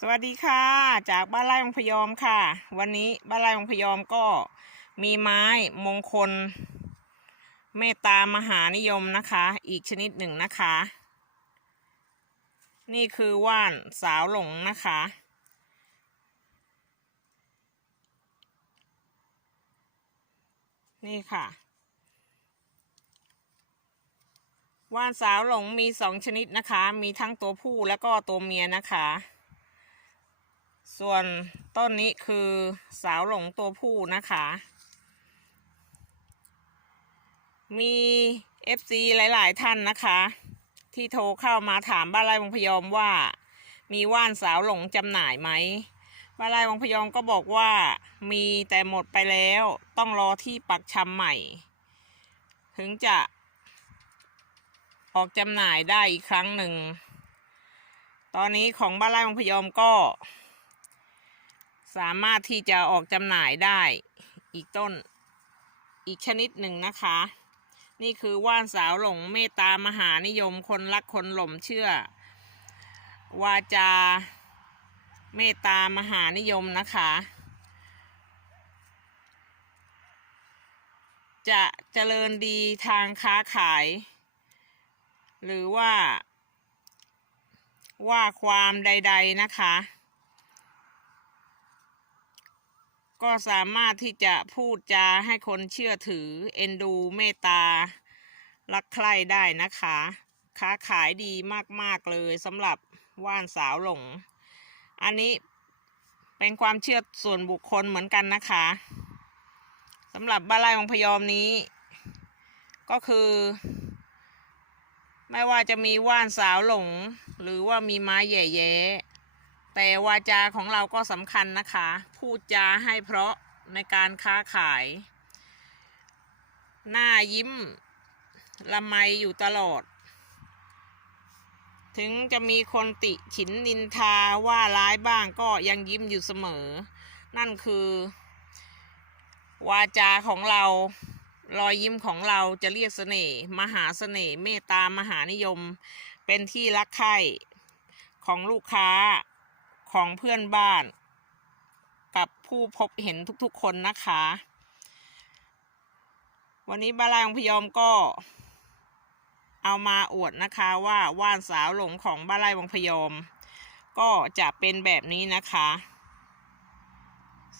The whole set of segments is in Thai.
สวัสดีค่ะ จากบ้านไร่องพยอมค่ะ วันนี้บ้านไร่องพยอมก็มีไม้มงคล เมตตามหานิยมนะคะ อีกชนิดหนึ่งนะคะ นี่คือว่านสาวหลงนะคะ นี่ค่ะ ว่านสาวหลงมีสองชนิดนะคะ มีทั้งตัวผู้แล้วก็ตัวเมียนะคะ ส่วนต้นนี้คือสาวหลงตัวผู้นะคะ มี FC หลาย ๆ ท่านนะคะ ที่โทรเข้ามาถามบ้านไร่วงพยอมว่า มีว่านสาวหลงจำหน่ายไหมบ้านไร่วงพยอมก็บอกว่ามีแต่หมดไปแล้วต้องรอที่ปักชำใหม่ ถึงจะออกจำหน่ายได้อีกครั้งหนึ่ง ตอนนี้ของบ้านไร่วงพยอมก็ สามารถที่จะออกจำหน่ายได้อีกต้นอีกชนิดหนึ่งนะคะ นี่คือว่านสาวหลงเมตตามหานิยมคนรักคนหลมเชื่อ วาจาเมตตามหานิยมนะคะ จะเจริญดีทางค้าขาย หรือว่า ว่าความใด ๆนะคะ ก็สามารถที่จะพูดจาให้คนเชื่อถือ เอ็นดูเมตตา รักใคร่ได้นะคะ ค้าขายดีมาก ๆ เลยสำหรับว่านสาวหลง อันนี้เป็นความเชื่อส่วนบุคคลเหมือนกันนะคะสำหรับบ้านไร่ของพยอมนี้ ก็คือ ไม่ว่าจะมีว่านสาวหลง หรือว่ามีไม้แย่ๆ แต่วาจาของเราก็สำคัญนะคะ พูดจาให้เพราะในการค้าขาย หน้ายิ้ม ละไมอยู่ตลอด ถึงจะมีคนติฉินนินทาว่าร้ายบ้างก็ยังยิ้มอยู่เสมอ นั่นคือ วาจาของเรารอยยิ้มของเราจะเรียกเสน่ห์มหาเสน่ห์เมตตามหานิยม เป็นที่รักใคร่ของลูกค้า ของเพื่อนบ้าน กับผู้พบเห็นทุกๆคนนะคะ วันนี้บ้านไร่ของพยอมก็เอามาอวดนะคะว่าว่านสาวหลงของบ้านไร่วังพยอม ก็จะเป็นแบบนี้นะคะ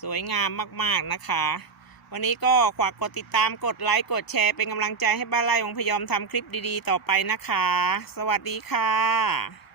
สวยงามมากๆนะคะ วันนี้ก็ฝากกดติดตามกดไลค์กดแชร์เป็นกำลังใจให้บ้านไร่วังพยอมทำคลิปดีๆ ต่อไปนะคะ สวัสดีค่ะ